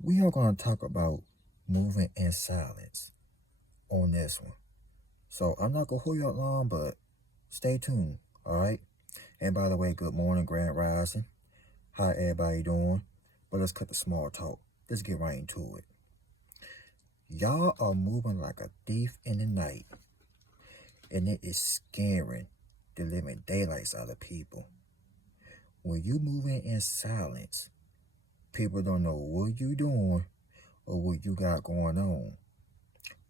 We are going to talk about moving in silence on this one. So I'm not going to hold you out long, but stay tuned, all right? And by the way, good morning, Grand Rising. How everybody doing? But let's cut the small talk. Let's get right into it. Y'all are moving like a thief in the night, and it is scaring the living daylights out of people. When you moving in silence, people don't know what you doing or what you got going on.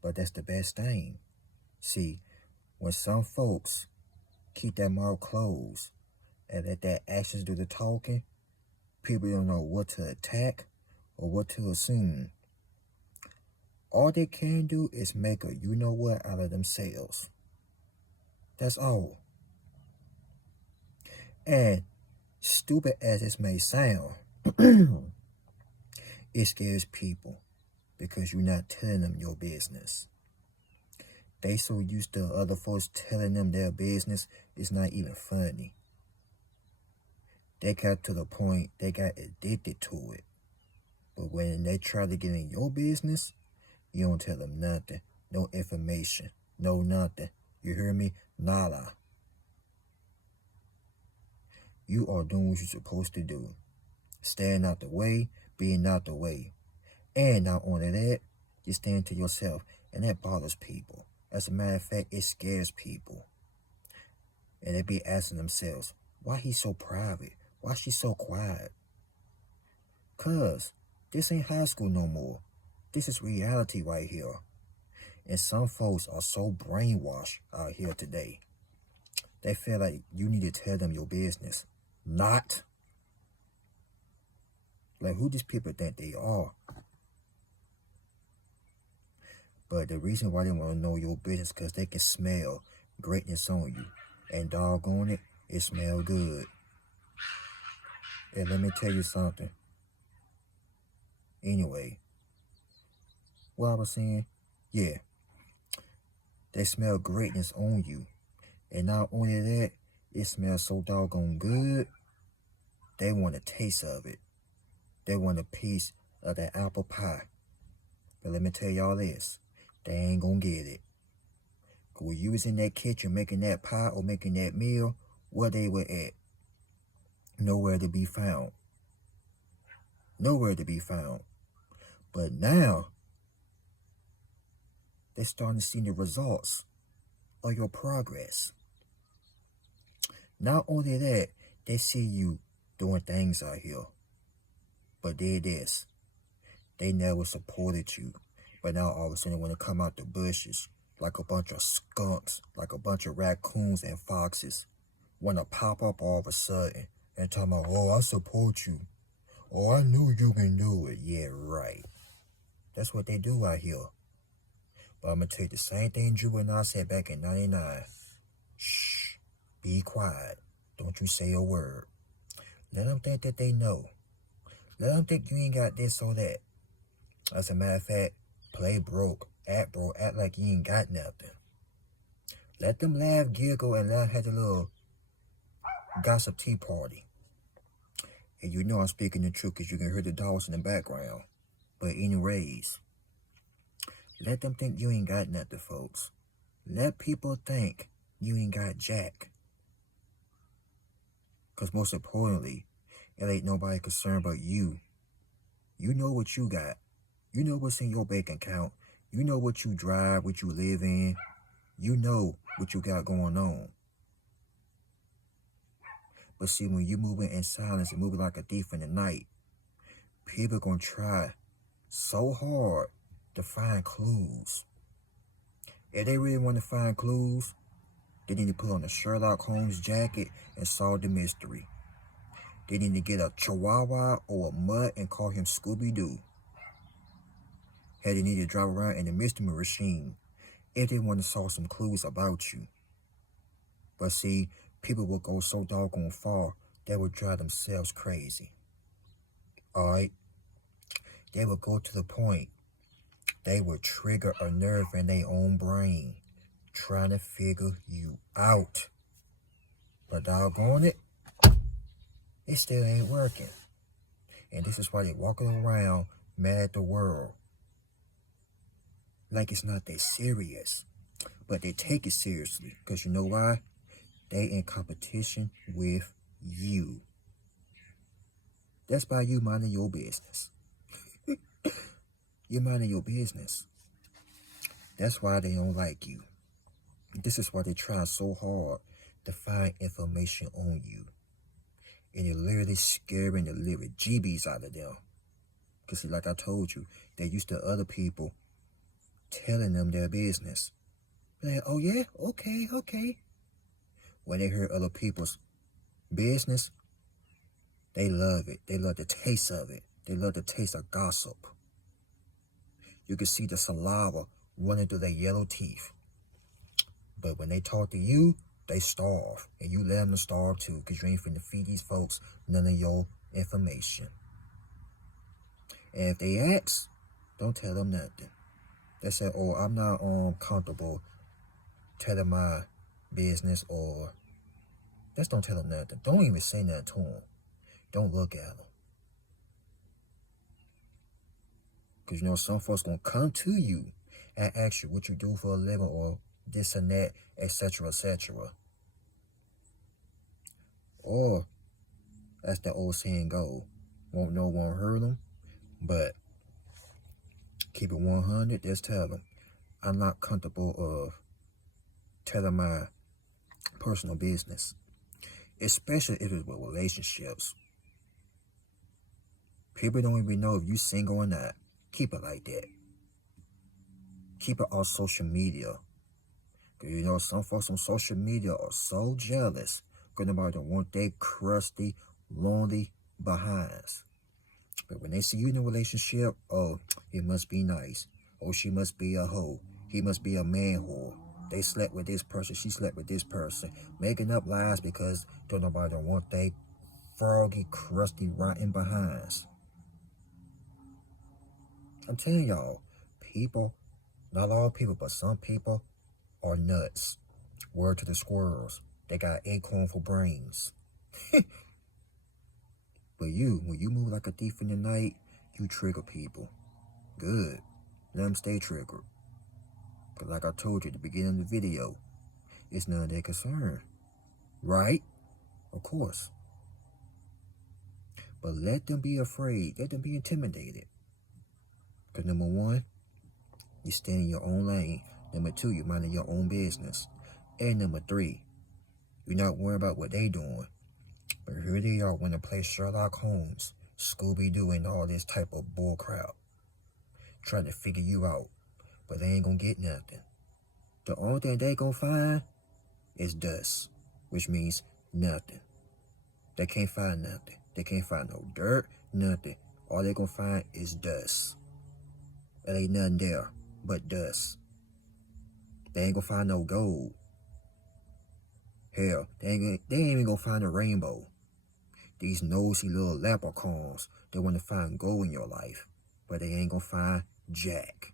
But that's the best thing. See, when some folks keep their mouth closed and let their actions do the talking, people don't know what to attack or what to assume. All they can do is make a you-know-what out of themselves. That's all. And stupid as this may sound, it scares people because you're not telling them your business. They so used to other folks telling them their business, it's not even funny. They got to the point they got addicted to it. But when they try to get in your business, you don't tell them nothing. No information. No nothing. You hear me? Nada. You are doing what you're supposed to do. Staying out the way, being out the way. And not only that, you stand to yourself. And that bothers people. As a matter of fact, it scares people. And they be asking themselves, why he so private? Why she so quiet? Cause this ain't high school no more. This is reality right here. And some folks are so brainwashed out here today. They feel like you need to tell them your business. Not. Like who these people think they are. But the reason why they want to know your business because they can smell greatness on you. And doggone it, it smells good. And let me tell you something. Anyway, what I was saying, yeah, they smell greatness on you. And not only that, it smells so doggone good, they want a taste of it. They want a piece of that apple pie. But let me tell y'all this, they ain't gonna get it. Cause when you was in that kitchen making that pie or making that meal, where they were at? Nowhere to be found. Nowhere to be found. But now, they're starting to see the results of your progress. Not only that, they see you doing things out here. But did this. They never supported you. But now all of a sudden they want to come out the bushes like a bunch of skunks, like a bunch of raccoons and foxes. Want to pop up all of a sudden and tell me, oh, I support you. Oh, I knew you can do it. Yeah, right. That's what they do out here. But I'm going to tell you the same thing Drew and I said back in 99. Shh. Be quiet. Don't you say a word. Let them think that they know. Let them think you ain't got this or that. As a matter of fact, play broke, act like you ain't got nothing. Let them laugh, giggle, and laugh at the little gossip tea party. And you know I'm speaking the truth because you can hear the dogs in the background. But anyways, let them think you ain't got nothing, folks. Let people think you ain't got jack. Because most importantly, it ain't nobody concerned but you. You know what you got. You know what's in your bank account. You know what you drive, what you live in. You know what you got going on. But see, when you moving in silence and moving like a thief in the night, people gonna try so hard to find clues. If they really want to find clues, they need to put on a Sherlock Holmes jacket and solve the mystery. They need to get a chihuahua or a mutt and call him Scooby-Doo. Hey, they need to drive around in a mystery machine if they want to solve some clues about you. But see, people will go so doggone far, they will drive themselves crazy. Alright? They will go to the point, they will trigger a nerve in their own brain, trying to figure you out. But doggone it, it still ain't working. And this is why they're walking around mad at the world. Like it's not that serious. But they take it seriously. Because you know why? They in competition with you. That's why you minding your business. You're minding your business. That's why they don't like you. This is why they try so hard to find information on you. And you're literally scaring the living GBs out of them. Because like I told you, they're used to other people telling them their business. Like, oh yeah, okay. When they hear other people's business, they love it. They love the taste of it. They love the taste of gossip. You can see the saliva running through their yellow teeth. But when they talk to you, they starve. And you let them starve too, because you ain't finna feed these folks none of your information. And if they ask, don't tell them nothing. They say, oh, I'm not comfortable telling my business, or just don't tell them nothing. Don't even say nothing to them. Don't look at them. Because, you know, some folks going to come to you and ask you what you do for a living, or this and that, etc., etc. Or, as the old saying go, won't no one hurt them, but keep it 100, just tell them, I'm not comfortable of telling my personal business, especially if it's with relationships. People don't even know if you single or not. Keep it like that. Keep it on social media. Because, you know, some folks on social media are so jealous because nobody don't want their crusty, lonely behinds. But when they see you in a relationship, oh, it must be nice. Oh, she must be a hoe. He must be a man whore. They slept with this person. She slept with this person. Making up lies because nobody don't want their froggy, crusty, rotten behinds. I'm telling y'all, people, not all people, but some people are nuts. Word to the squirrels. They got acorn for brains. But you, when you move like a thief in the night, you trigger people. Good. Let them stay triggered. But like I told you at the beginning of the video, it's none of their concern. Right? Of course. But let them be afraid. Let them be intimidated. Because number one, you stay in your own lane. Number two, you're minding your own business. And number three, you're not worried about what they doing. But here they are want to play Sherlock Holmes, Scooby-Doo, and all this type of bull crap. Trying to figure you out. But they ain't gonna get nothing. The only thing they gonna find is dust. Which means nothing. They can't find nothing. They can't find no dirt, nothing. All they gonna find is dust. There ain't nothing there but dust. They ain't gonna find no gold. Hell, they ain't even gonna find a rainbow. These nosy little leprechauns, they want to find gold in your life, but they ain't gonna find jack.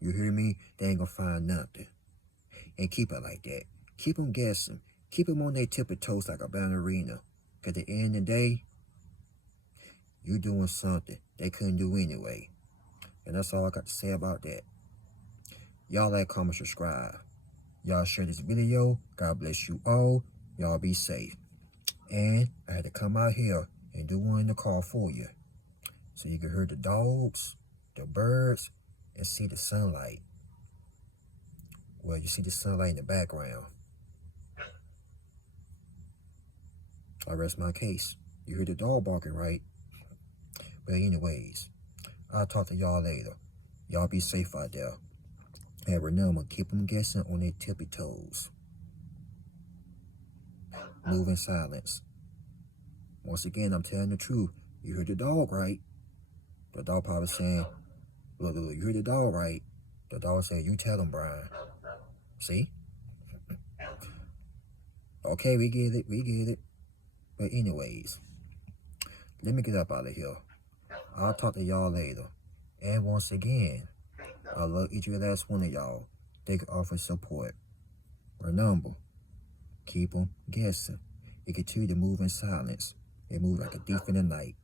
You hear me? They ain't gonna find nothing. And keep it like that. Keep them guessing. Keep them on their tippy toes like a ballerina. Because at the end of the day, you doing something they couldn't do anyway. And that's all I got to say about that. Y'all like, comment, subscribe. Y'all share this video. God bless you all. Y'all be safe. And I had to come out here and do one in the car for you. So you can hear the dogs, the birds, and see the sunlight. Well, you see the sunlight in the background. I rest my case. You hear the dog barking, right? But anyways, I'll talk to y'all later. Y'all be safe out there. And remember, keep them guessing on their tippy toes. Move in silence. Once again, I'm telling the truth. You heard the dog, right? The dog probably saying, look, you heard the dog, right? The dog said, you tell him, Brian. See? Okay, we get it. But anyways, let me get up out of here. I'll talk to y'all later. And once again, I love each and last one of y'all. Thank you for support. Remember, keep them guessing. It continue to move in silence. It moves like a thief in the night.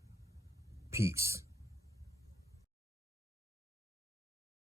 Peace.